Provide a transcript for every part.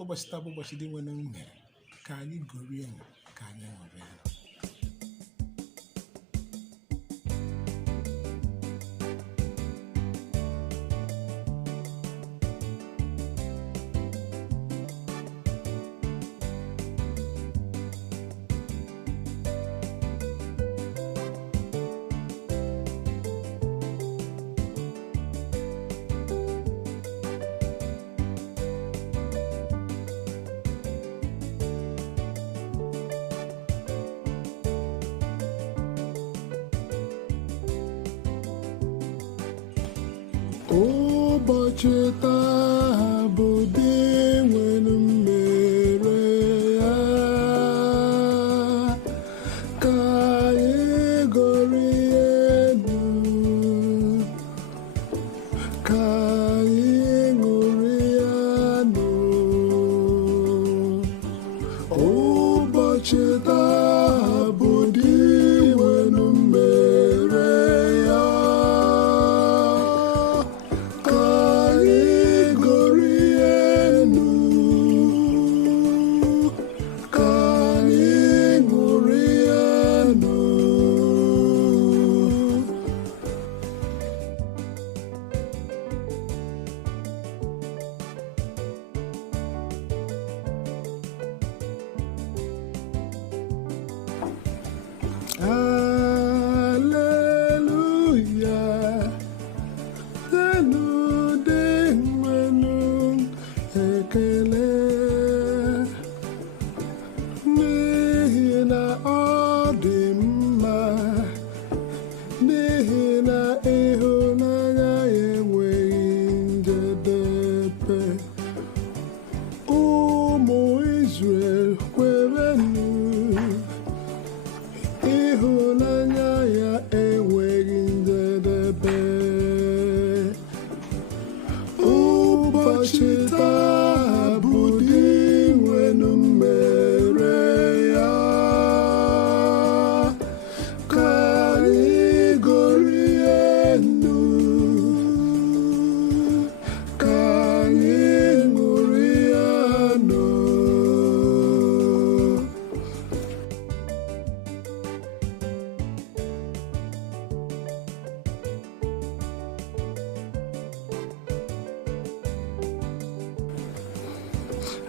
ụbọchị taa bụ ụbọchị Dinwenu mere ka anyị gorie ka anyị ṅụrịa. Ụbọchị taa bụ Dinwenu mere ya, ka anyị gorie elu, ka anyị ṅụrịa nụ. Ụbọchị taa bụ Dinwenu mere ya, Hallelujah, denu Dinwenu ekele, n'ihi na ọ dị mma, n'ihi na ịhụnanya ya enweghị njedebe. Ụmụ Izrel kwerenụ, ịhụnanya ya enweghị njedebe. Ụbọchị taa bụ Dinwenu mere ya, ka anyị gorie elu, ka anyị ṅụrịa nụ.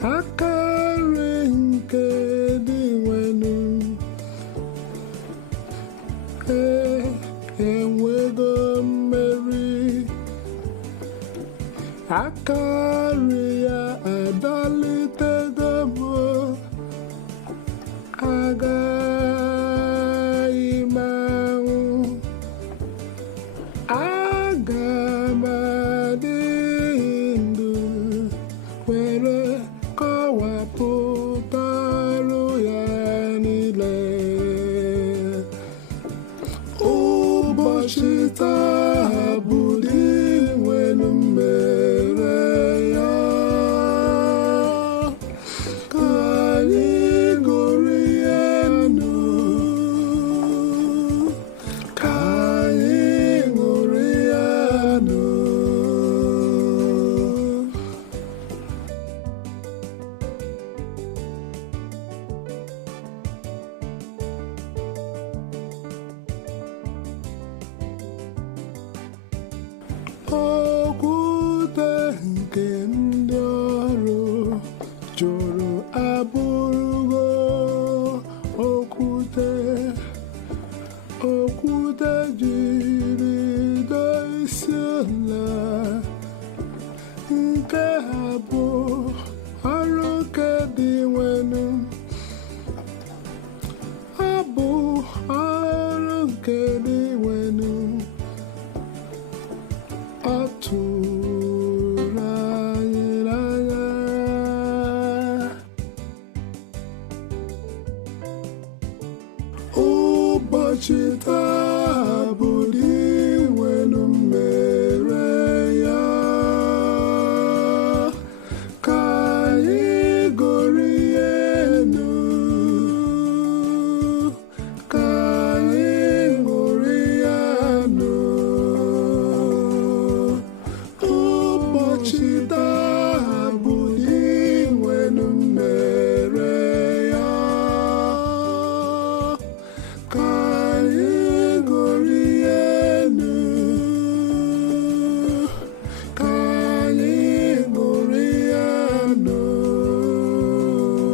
Akara nke Dinwenu enwego mmeri, akara ya adalitego m, agaghị m anwụ, aga m adị ndụ were kọwapụtarụ ya niile. Ụbọchị taa bụ Dinwenu mere ya, ka anyị gorie nụ, ka anyị ṅụrịa nụ. Okwute nke ndị ọrụ jụrụ abụrụgo okwute, okwute jiri doo isi ala. Nke ha bụ ọrụ nke Dinwenu, ọ bụ ọrụ nke Dinwenu. Ọ tụrụ anyị n'anya. Ụbọchị taa